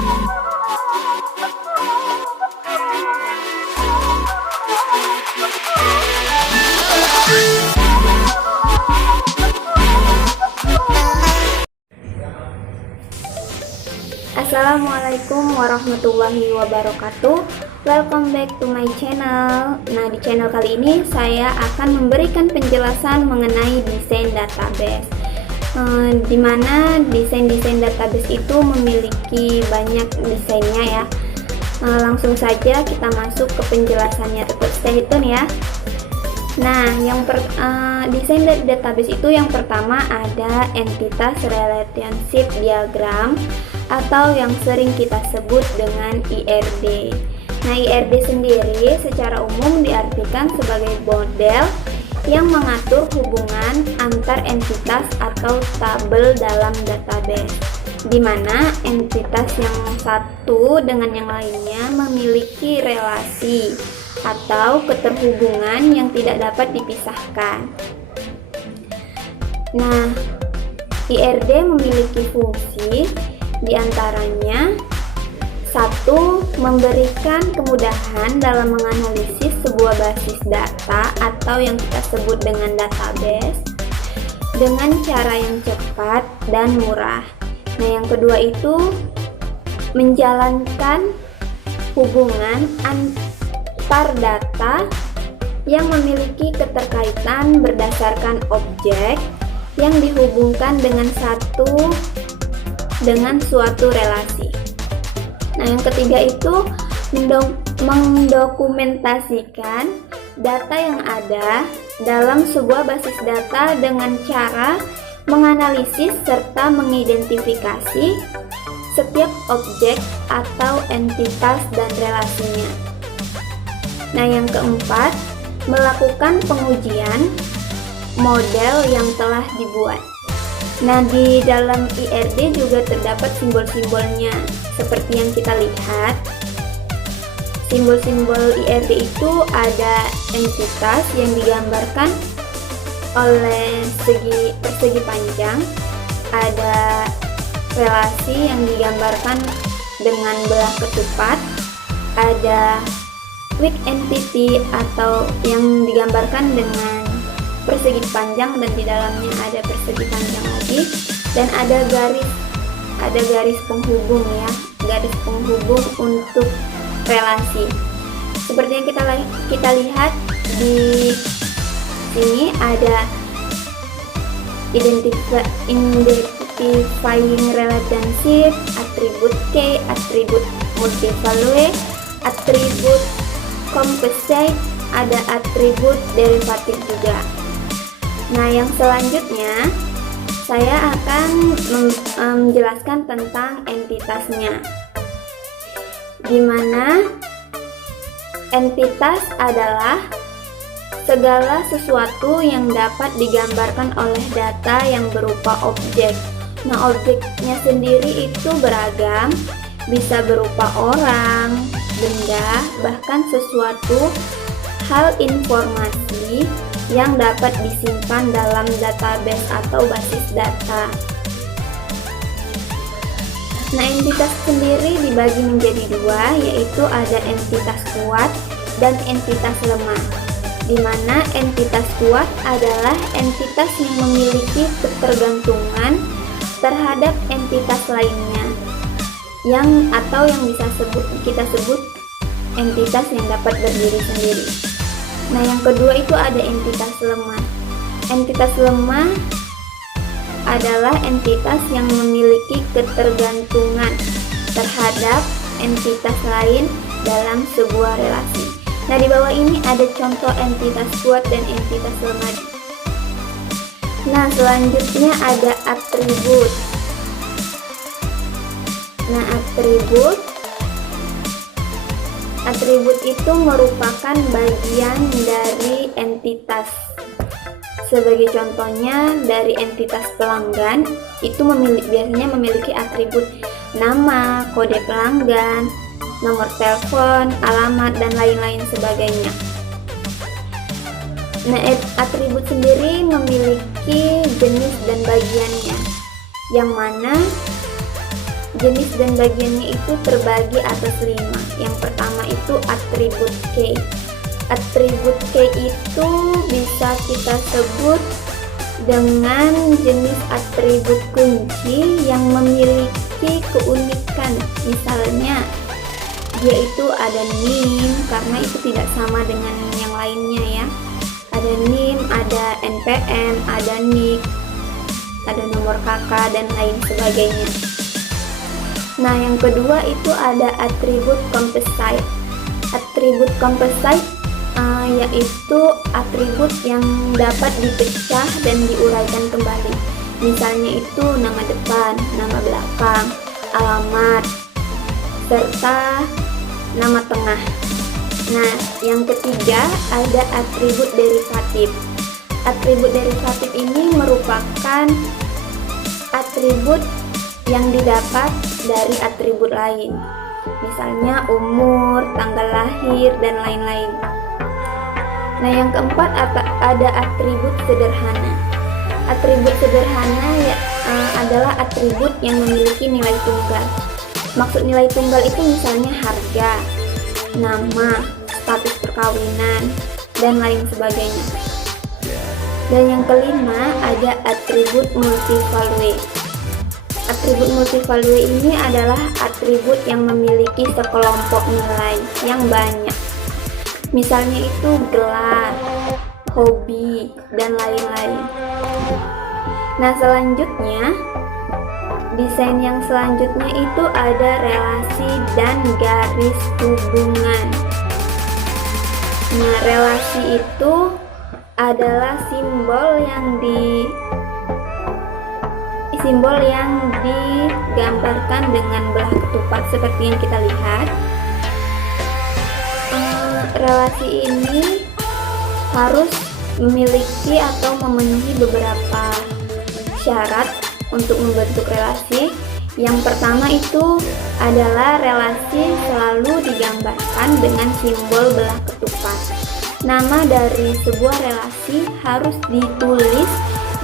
Assalamualaikum warahmatullahi wabarakatuh. Welcome back to my channel. Nah, di channel kali ini saya akan memberikan penjelasan mengenai desain database. Dimana desain database itu memiliki banyak desainnya ya. Langsung saja kita masuk ke penjelasannya. Tetap stay tune ya. Nah, desain dari database itu yang pertama ada entitas relationship diagram atau yang sering kita sebut dengan IRD. Nah, IRD sendiri secara umum diartikan sebagai model yang mengatur hubungan antar entitas atau tabel dalam database, di mana entitas yang satu dengan yang lainnya memiliki relasi atau keterhubungan yang tidak dapat dipisahkan. Nah, IRD memiliki fungsi di antaranya: 1. Memberikan kemudahan dalam menganalisis sebuah basis data atau yang kita sebut dengan database dengan cara yang cepat dan murah. Nah, yang kedua itu menjalankan hubungan antar data yang memiliki keterkaitan berdasarkan objek yang dihubungkan dengan suatu relasi. Nah, yang ketiga itu mendokumentasikan data yang ada dalam sebuah basis data dengan cara menganalisis serta mengidentifikasi setiap objek atau entitas dan relasinya. Nah, yang keempat, melakukan pengujian model yang telah dibuat. Nah, di dalam IRD juga terdapat simbol-simbolnya. Seperti yang kita lihat, simbol-simbol IRD itu ada entitas yang digambarkan oleh persegi panjang, ada relasi yang digambarkan dengan belah ketupat, ada weak entity atau yang digambarkan dengan persegi panjang dan di dalamnya ada persegi panjang lagi, dan ada garis penghubung ya, garis penghubung untuk relasi. Seperti yang kita lihat di sini ada identifying relationship, atribut key, atribut multivalue, atribut composite, ada atribut derivatif juga. Nah, yang selanjutnya saya akan menjelaskan tentang entitasnya, di mana entitas adalah segala sesuatu yang dapat digambarkan oleh data yang berupa objek. Nah, objeknya sendiri itu beragam, bisa berupa orang, benda, bahkan sesuatu hal informasi yang dapat disimpan dalam database atau basis data. Nah, entitas sendiri dibagi menjadi dua, yaitu ada entitas kuat dan entitas lemah. Di mana entitas kuat adalah entitas yang memiliki ketergantungan terhadap entitas lainnya, yang bisa kita sebut entitas yang dapat berdiri sendiri. Nah, yang kedua itu ada entitas lemah. Entitas lemah adalah entitas yang memiliki ketergantungan terhadap entitas lain dalam sebuah relasi. Nah, di bawah ini ada contoh entitas kuat dan entitas lemah. Nah, selanjutnya ada atribut. Nah, atribut itu merupakan bagian dari entitas. Sebagai contohnya, dari entitas pelanggan itu biasanya memiliki atribut nama, kode pelanggan, nomor telepon, alamat, dan lain-lain sebagainya. Nah, atribut sendiri memiliki jenis dan bagiannya, yang mana Jenis dan bagiannya itu terbagi atas 5. Yang pertama itu atribut key. Atribut key itu bisa kita sebut dengan jenis atribut kunci yang memiliki keunikan. Misalnya dia itu ada NIM karena itu tidak sama dengan yang lainnya ya. Ada NIM, ada NPM, ada NIK, ada nomor KK dan lain sebagainya. Nah, yang kedua itu ada atribut composite. Atribut composite yaitu atribut yang dapat dipecah dan diuraikan kembali. Misalnya itu nama depan, nama belakang, alamat, serta nama tengah. Nah, yang ketiga ada atribut derivatif. Atribut derivatif ini merupakan atribut yang didapat dari atribut lain. Misalnya umur, tanggal lahir, dan lain-lain. Nah, yang keempat ada atribut sederhana. Atribut sederhana adalah atribut yang memiliki nilai tunggal. Maksud nilai tunggal itu misalnya harga, nama, status perkawinan, dan lain sebagainya. Dan yang kelima ada atribut multivalue. Atribut multivalue ini adalah atribut yang memiliki sekelompok nilai yang banyak. Misalnya itu gelar, hobi, dan lain-lain. Nah, selanjutnya desain yang selanjutnya itu ada relasi dan garis hubungan. Nah, relasi itu adalah simbol yang digambarkan dengan belah ketupat seperti yang kita lihat. Relasi ini harus memiliki atau memenuhi beberapa syarat untuk membentuk relasi. Yang pertama itu adalah relasi selalu digambarkan dengan simbol belah ketupat. Nama dari sebuah relasi harus ditulis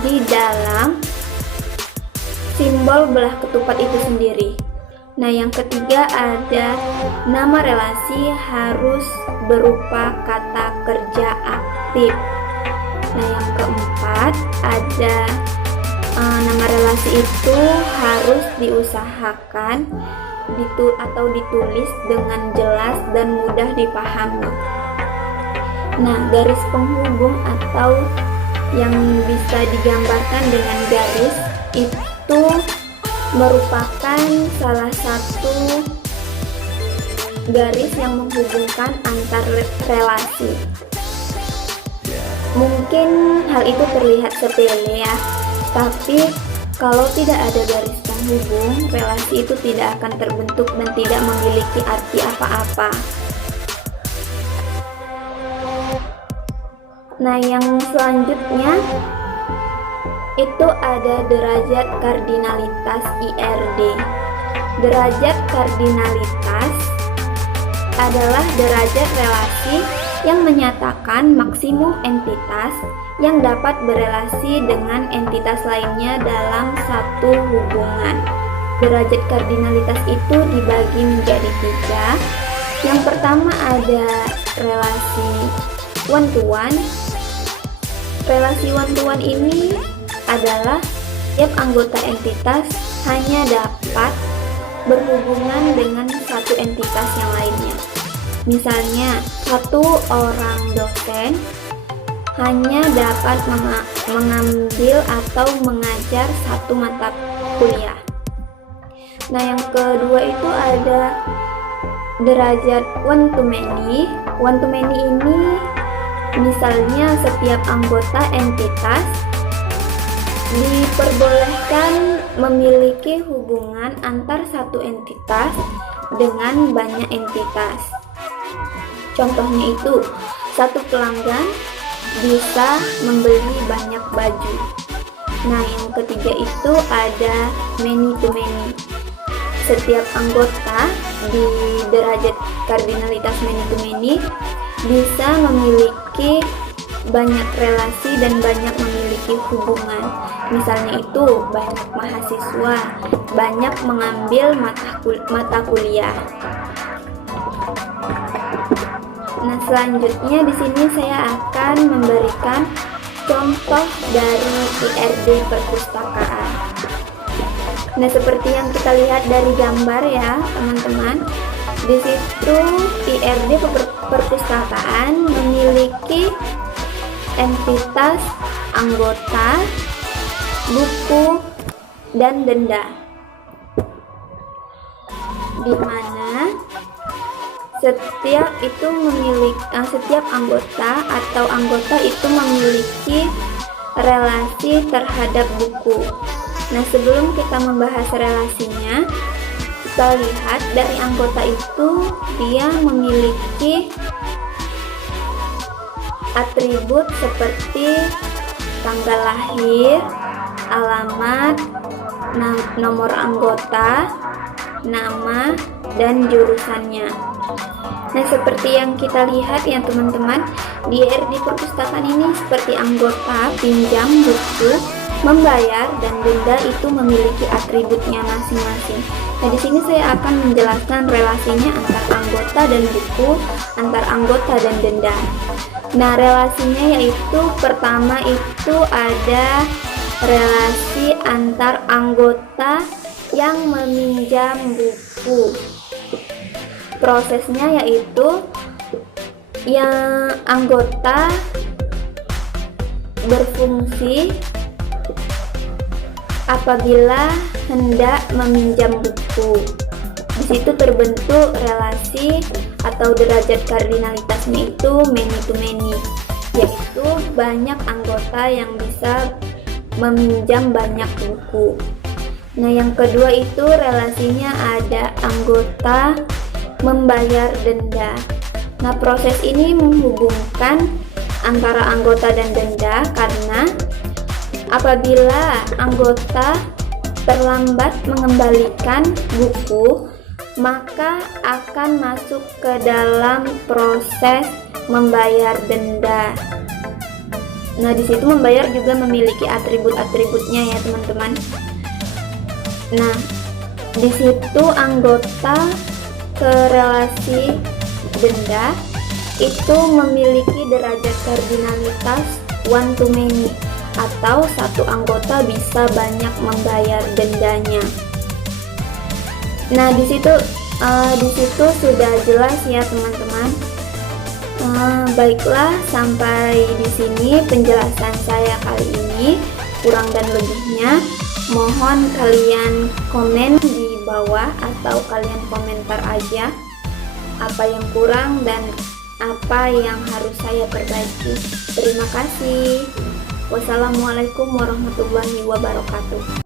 di dalam simbol belah ketupat itu sendiri. Nah, yang ketiga ada nama relasi harus berupa kata kerja aktif. Nah, yang keempat ada nama relasi itu harus diusahakan atau ditulis dengan jelas dan mudah dipahami. Nah, garis penghubung atau yang bisa digambarkan dengan garis itu merupakan salah satu garis yang menghubungkan antar relasi. Mungkin hal itu terlihat sepele ya, tapi kalau tidak ada garis penghubung, relasi itu tidak akan terbentuk dan tidak memiliki arti apa-apa. Nah, yang selanjutnya itu ada derajat kardinalitas IRD. Derajat kardinalitas adalah derajat relasi yang menyatakan maksimum entitas yang dapat berelasi dengan entitas lainnya dalam satu hubungan. Derajat kardinalitas itu dibagi menjadi 3. Yang pertama ada relasi one-to-one. Relasi one-to-one ini adalah setiap anggota entitas hanya dapat berhubungan dengan satu entitas yang lainnya. Misalnya, satu orang dosen hanya dapat mengambil atau mengajar satu mata kuliah. Nah, yang kedua itu ada derajat one to many. One to many ini misalnya setiap anggota entitas diperbolehkan memiliki hubungan antar satu entitas dengan banyak entitas. Contohnya itu, satu pelanggan bisa membeli banyak baju. Nah, yang ketiga itu ada many to many. Setiap anggota di derajat kardinalitas many to many bisa memiliki banyak relasi dan banyak memiliki memiliki hubungan. Misalnya itu banyak mahasiswa, banyak mengambil mata kuliah. Nah, selanjutnya di sini saya akan memberikan contoh dari IRD perpustakaan. Nah, seperti yang kita lihat dari gambar ya, teman-teman. Di situ IRD perpustakaan memiliki entitas, anggota, buku, dan denda. Di mana setiap anggota atau anggota itu memiliki relasi terhadap buku. Nah, sebelum kita membahas relasinya, kita lihat dari anggota itu dia memiliki atribut seperti tanggal lahir, alamat, nomor anggota, nama, dan jurusannya. Nah, seperti yang kita lihat ya teman-teman, di IRD perpustakaan ini seperti anggota pinjam buku, membayar, dan denda itu memiliki atributnya masing-masing. Nah, di sini saya akan menjelaskan relasinya antar anggota dan buku, antar anggota dan denda. Nah, relasinya yaitu pertama itu ada relasi antar anggota yang meminjam buku. Prosesnya yaitu yang anggota berfungsi apabila hendak meminjam buku. Di situ terbentuk relasi atau derajat kardinalitasnya itu many to many, yaitu banyak anggota yang bisa meminjam banyak buku. Nah, yang kedua itu relasinya ada anggota membayar denda. Nah, proses ini menghubungkan antara anggota dan denda karena apabila anggota terlambat mengembalikan buku, maka akan masuk ke dalam proses membayar denda. Nah, di situ membayar juga memiliki atribut-atributnya ya, teman-teman. Nah, di situ anggota ke relasi denda itu memiliki derajat kardinalitas one to many, atau satu anggota bisa banyak membayar dendanya. Nah, di situ sudah jelas ya teman-teman. Baiklah, sampai di sini penjelasan saya kali ini. Kurang dan lebihnya mohon kalian komen di bawah atau kalian komentar aja apa yang kurang dan apa yang harus saya perbaiki. Terima kasih. Wassalamualaikum warahmatullahi wabarakatuh.